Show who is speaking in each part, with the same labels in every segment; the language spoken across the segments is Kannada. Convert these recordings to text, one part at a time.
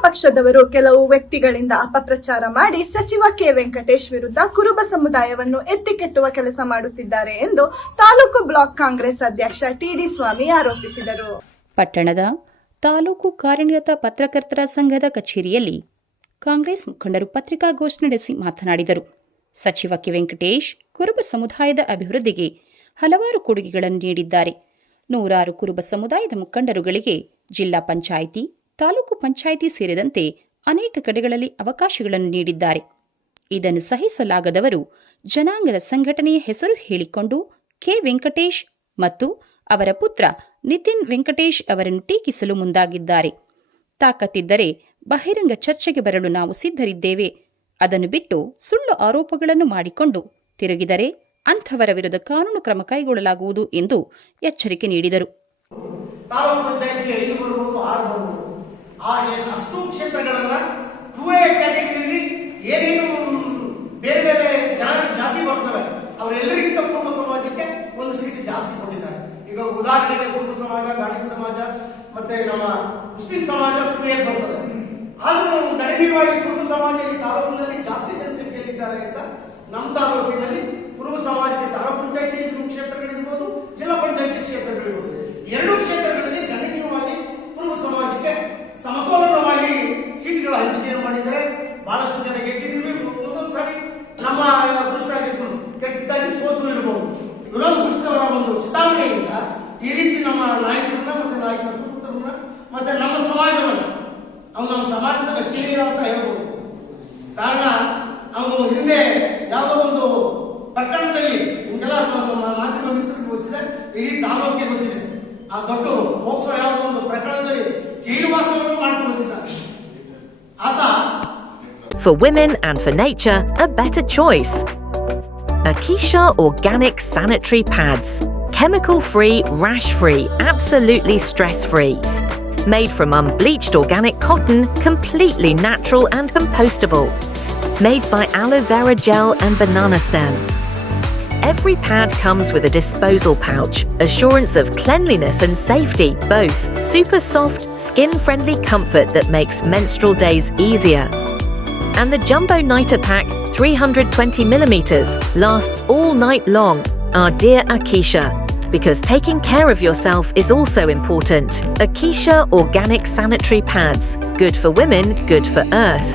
Speaker 1: ಪಕ್ಷದವರು ಕೆಲವು ವ್ಯಕ್ತಿಗಳಿಂದ ಅಪಪ್ರಚಾರ ಮಾಡಿ ಸಚಿವ ಕೆ ವೆಂಕಟೇಶ್ ವಿರುದ್ಧ ಕುರುಬ ಸಮುದಾಯವನ್ನು ಎತ್ತಿಕೆಟ್ಟುವ ಕೆಲಸ ಮಾಡುತ್ತಿದ್ದಾರೆ ಎಂದು ತಾಲೂಕು ಬ್ಲಾಕ್ ಕಾಂಗ್ರೆಸ್ ಅಧ್ಯಕ್ಷ ಟಿಡಿ ಸ್ವಾಮಿ ಆರೋಪಿಸಿದರು.
Speaker 2: ಪಟ್ಟಣದ ತಾಲೂಕು ಕಾರ್ಯನಿರತ ಪತ್ರಕರ್ತರ ಸಂಘದ ಕಚೇರಿಯಲ್ಲಿ ಕಾಂಗ್ರೆಸ್ ಮುಖಂಡರು ಪತ್ರಿಕಾಗೋಷ್ಠಿ ನಡೆಸಿ ಮಾತನಾಡಿದರು. ಸಚಿವ ಕೆ ವೆಂಕಟೇಶ್ ಕುರುಬ ಸಮುದಾಯದ ಅಭಿವೃದ್ಧಿಗೆ ಹಲವಾರು ಕೊಡುಗೆಗಳನ್ನು ನೀಡಿದ್ದಾರೆ. ನೂರಾರು ಕುರುಬ ಸಮುದಾಯದ ಮುಖಂಡರುಗಳಿಗೆ ಜಿಲ್ಲಾ ಪಂಚಾಯಿತಿ ತಾಲೂಕು ಪಂಚಾಯಿತಿ ಸೇರಿದಂತೆ ಅನೇಕ ಕಡೆಗಳಲ್ಲಿ ಅವಕಾಶಗಳನ್ನು ನೀಡಿದ್ದಾರೆ. ಇದನ್ನು ಸಹಿಸಲಾಗದವರು ಜನಾಂಗದ ಸಂಘಟನೆಯ ಹೆಸರು ಹೇಳಿಕೊಂಡು ಕೆ ವೆಂಕಟೇಶ್ ಮತ್ತು ಅವರ ಪುತ್ರ ನಿತಿನ್ ವೆಂಕಟೇಶ್ ಅವರನ್ನು ಟೀಕಿಸಲು ಮುಂದಾಗಿದ್ದಾರೆ. ತಾಕತ್ತಿದ್ದರೆ ಬಹಿರಂಗ ಚರ್ಚೆಗೆ ಬರಲು ನಾವು ಸಿದ್ಧರಿದ್ದೇವೆ. ಅದನ್ನು ಬಿಟ್ಟು ಸುಳ್ಳು ಆರೋಪಗಳನ್ನು ಮಾಡಿಕೊಂಡು ತಿರುಗಿದರೆ ಅಂಥವರ ವಿರುದ್ಧ ಕಾನೂನು ಕ್ರಮ ಕೈಗೊಳ್ಳಲಾಗುವುದು ಎಂದು ಎಚ್ಚರಿಕೆ ನೀಡಿದರು.
Speaker 3: ಆ ಅಷ್ಟು ಕ್ಷೇತ್ರಗಳನ್ನ ಟೂ ಎ ಕ್ಯಾಟಗರಿಯಲ್ಲಿ ಏನೇನು ಬೇರೆ ಬೇರೆ ಜಾತಿ ಬರ್ತವೆ, ಅವರೆಲ್ಲರಿಗಿಂತ ಕುರುಬ ಸಮಾಜಕ್ಕೆ ಒಂದು ಸೀಟ್ ಜಾಸ್ತಿ ಕೊಟ್ಟಿದ್ದಾರೆ. ಈಗ ಉದಾಹರಣೆಗೆ ಕುಟುಂಬ ಸಮಾಜ ಗಾಣಿಕ ಸಮಾಜ, ಮತ್ತೆ ನಮ್ಮ ಮುಸ್ಲಿಂ ಸಮಾಜ ಟೂ ಎ ಬರ್ತದೆ. ಆದ್ರೂ ಗಣನೀಯವಾಗಿ ಕುರುಬ ಸಮಾಜ ಈ ತಾಲೂಕಿನಲ್ಲಿ ಜಾಸ್ತಿ ಜನಸಂಖ್ಯೆಯಲ್ಲಿದ್ದಾರೆ ಅಂತ ನಮ್ಮ ತಾಲೂಕಿನಲ್ಲಿ ಕುರುಬ ಸಮಾಜಕ್ಕೆ ತಾಲೂಕು ಅಂತ ಹೇಳ್ಬೋದು ಕಾರಣ ಅವನು ಹಿಂದೆ ಯಾವುದೋ ಒಂದು ಪ್ರಕರಣದಲ್ಲಿ ನಿಮಗೆಲ್ಲ ನಮ್ಮ ಮಾಧ್ಯಮ ಮಿತ್ರರಿಗೆ ಗೊತ್ತಿದೆ ಇಡೀ ತಾಲೂಕಿಗೆ ಗೊತ್ತಿದೆ ಆ ದೊಡ್ಡ ಹೋಗ್ಸೋ ಯಾವುದೋ ಒಂದು ಪ್ರಕರಣದಲ್ಲಿ ಜೈಲುವಾಸವನ್ನು ಮಾಡ್ಕೊಂಡಿದ್ದಾನೆ ಆತ
Speaker 4: For women and for nature, a better choice. Akisha Organic Sanitary Pads. Chemical free, rash free, absolutely stress free. Made from unbleached organic cotton, completely natural and compostable. Made by aloe vera gel and banana stem. Every pad comes with a disposal pouch, assurance of cleanliness and safety both. Super soft, skin friendly comfort that makes menstrual days easier. And the Jumbo Nighter Pack 320mm lasts all night long. Our dear Akisha Because taking care of yourself is also important. Akisha Organic Sanitary Pads. Good for women, good for Earth.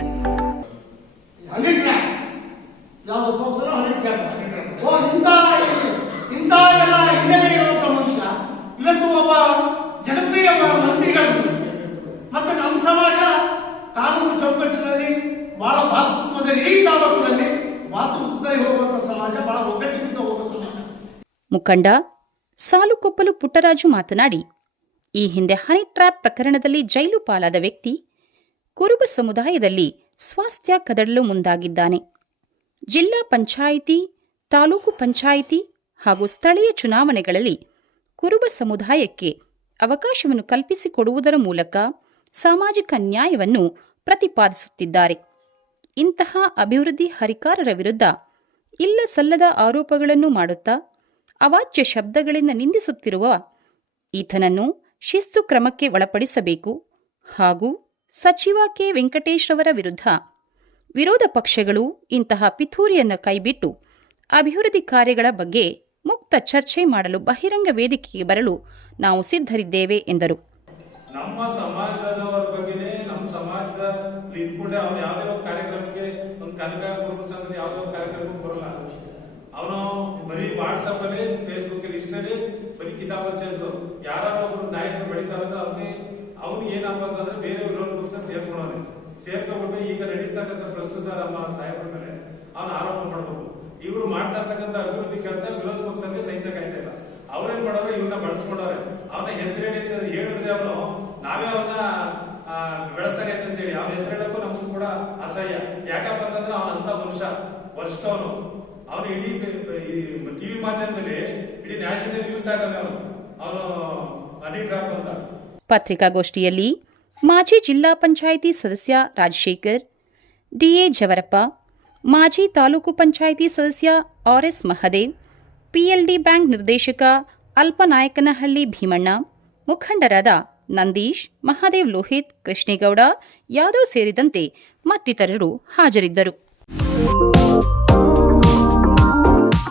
Speaker 3: Hundred cap ಯಾವ್ದು ಬಾಕ್ಸರ್ ಹಂಡ್ರೆಡ್ ಕ್ಯಾಪ್ ಓ ಇಂಥ ಇಂಥ ಎಲ್ಲ ಹಿನ್ನೆಲೆ ಇರುವಂತ ಮನುಷ್ಯ ಇವತ್ತು ಒಬ್ಬ ಜನಪ್ರಿಯ ಮ- ಮಂತ್ರಿಗಳು ಮತ್ತೆ ನಮ್ಮ ಸಮಾಜ ಕಾನೂನು ಚೌಕಟ್ಟಿನಲ್ಲಿ ಬಹಳ ಭಾತೃತ್ವದಲ್ಲಿ ಇಡೀ ತಾಲೂಕಿನಲ್ಲಿ ಭಾತೃತ್ವದಲ್ಲಿ ಹೋಗುವಂತ ಸಮಾಜ ಬಹಳ ಒಗ್ಗಟ್ಟಿನಿಂದ ಹೋಗುವ ಸಮಾಜ
Speaker 2: ಮುಖಂಡ ಸಾಲುಕೊಪ್ಪಲು ಪುಟ್ಟರಾಜು ಮಾತನಾಡಿ, ಈ ಹಿಂದೆ ಹನಿ ಟ್ರ್ಯಾಪ್ ಪ್ರಕರಣದಲ್ಲಿ ಜೈಲು ಪಾಲಾದ ವ್ಯಕ್ತಿ ಕುರುಬ ಸಮುದಾಯದಲ್ಲಿ ಸ್ವಾಸ್ಥ್ಯ ಕದಡಲು ಮುಂದಾಗಿದ್ದಾನೆ. ಜಿಲ್ಲಾ ಪಂಚಾಯಿತಿ, ತಾಲೂಕು ಪಂಚಾಯಿತಿ ಹಾಗೂ ಸ್ಥಳೀಯ ಚುನಾವಣೆಗಳಲ್ಲಿ ಕುರುಬ ಸಮುದಾಯಕ್ಕೆ ಅವಕಾಶವನ್ನು ಕಲ್ಪಿಸಿಕೊಡುವುದರ ಮೂಲಕ ಸಾಮಾಜಿಕ ನ್ಯಾಯವನ್ನು ಪ್ರತಿಪಾದಿಸುತ್ತಿದ್ದಾರೆ. ಇಂತಹ ಅಭಿವೃದ್ಧಿ ಹರಿಕಾರರ ವಿರುದ್ಧ ಇಲ್ಲ ಸಲ್ಲದ ಆರೋಪಗಳನ್ನು ಮಾಡುತ್ತಾ ಅವಾಚ್ಯ ಶಬ್ದಗಳಿಂದ ನಿಂದಿಸುತ್ತಿರುವ ಈತನನ್ನು ಶಿಸ್ತು ಕ್ರಮಕ್ಕೆ ಒಳಪಡಿಸಬೇಕು. ಹಾಗೂ ಸಚಿವ ಕೆ. ವೆಂಕಟೇಶ್ ಅವರ ವಿರುದ್ಧ ವಿರೋಧ ಪಕ್ಷಗಳು ಇಂತಹ ಪಿತೂರಿಯನ್ನು ಕೈಬಿಟ್ಟು ಅಭಿವೃದ್ಧಿ ಕಾರ್ಯಗಳ ಬಗ್ಗೆ ಮುಕ್ತ ಚರ್ಚೆ ಮಾಡಲು ಬಹಿರಂಗ ವೇದಿಕೆಗೆ ಬರಲು ನಾವು ಸಿದ್ಧರಿದ್ದೇವೆ, ಎಂದರು.
Speaker 5: ನಮ್ಮ ನಮ್ಮ ಸಮಾಜದ ಅವನು ಕಾರ್ಯಕ್ರಮಕ್ಕೆ ಒಂದು ಕನಕ ಕಾರ್ಯಕ್ರಮಕ್ಕೆ ಬರಲ್ಲ. ಅವನು ಬರೀ ವಾಟ್ಸಪ್ ಅಲ್ಲಿ ಫೇಸ್ಬುಕ್ ಅಲ್ಲಿ ಇಷ್ಟಲ್ಲಿ ಬರೀ ಕಿತಾಬ್ ಹಚ್ಚೋದು ಯಾರಾದ್ರೂ ಒಬ್ರು ನಾಯಕರು ಬೆಳಿತಾರಂದ್ರೆ ಅವ್ನಿಗೆ ಅವ್ನು ಏನಪ್ಪ ಅಂತಂದ್ರೆ ಬೇರೆ ವಿರೋಧ ಬುಕ್ಸ್ ಸೇರ್ಕೊಳ್ಳೋನೆ ಸೇರ್ಕೊಂಡ್ಬಿಟ್ಟು ಈಗ ನಡೀತಕ್ಕಂಥ ಪ್ರಸ್ತುತ ನಮ್ಮ ಸಾಹೇಬ್ರ ಮೇಲೆ ಅವನ ಆರೋಪ ಮಾಡಬೇಕು. ಇವರು ಮಾಡ್ತಾ ಇರ್ತಕ್ಕಂಥ ಅಭಿವೃದ್ಧಿ ಕೆಲಸ ವಿರೋಧ ಪಕ್ಷಕ್ಕೆ ಸಹಿಸಕ್ಕಾಯ್ತಾ ಇಲ್ಲ. ಅವ್ರೇನ್ ಮಾಡೋರು? ಇವನ್ನ ಬಳಸ್ಕೊಂಡವ್ರೆ. ಅವನ ಹೆಸರು ಹೇಳಿ ಅಂತ ಹೇಳಿದ್ರೆ ಅವನು, ನಾವೇ ಅವನ್ನ ಬೆಳೆಸ್ತಾರೆ ಅಂತೇಳಿ ಅವನ ಹೆಸರು ಹೇಳಕ್ಕೂ ನಮಗೂ ಕೂಡ ಅಸಹ್ಯ. ಯಾಕಪ್ಪ ಅಂತಂದ್ರೆ ಅವನಂತ ಮನುಷ್ಯ ವರ್ಷ ಅವನು ಇಡೀ ಟಿವಿ ಮಾಧ್ಯಮದಲ್ಲಿ ಇಡೀ ನ್ಯಾಷನಲ್ ನ್ಯೂಸ್ ಆಗಲ್ಲ ಅವನು ಹನಿ ಟ್ರಾಪ್ ಅಂತ.
Speaker 2: ಪತ್ರಿಕಾಗೋಷ್ಠಿಯಲ್ಲಿ ಮಾಜಿ ಜಿಲ್ಲಾ ಪಂಚಾಯಿತಿ ಸದಸ್ಯ ರಾಜಶೇಖರ್, ಡಿಎ ಜವರಪ್ಪ, ಮಾಜಿ ತಾಲೂಕು ಪಂಚಾಯಿತಿ ಸದಸ್ಯ ಆರ್ಎಸ್ ಮಹದೇವ್, ಪಿಎಲ್ಡಿ ಬ್ಯಾಂಕ್ ನಿರ್ದೇಶಕ ಅಲ್ಪನಾಯಕನಹಳ್ಳಿ ಭೀಮಣ್ಣ, ಮುಖಂಡರಾದ ನಂದೀಶ್, ಮಹಾದೇವ್ ಲೋಹಿತ್, ಕೃಷ್ಣೇಗೌಡ, ಯಾದವ್ ಸೇರಿದಂತೆ ಮತ್ತಿತರರು ಹಾಜರಿದ್ದರು.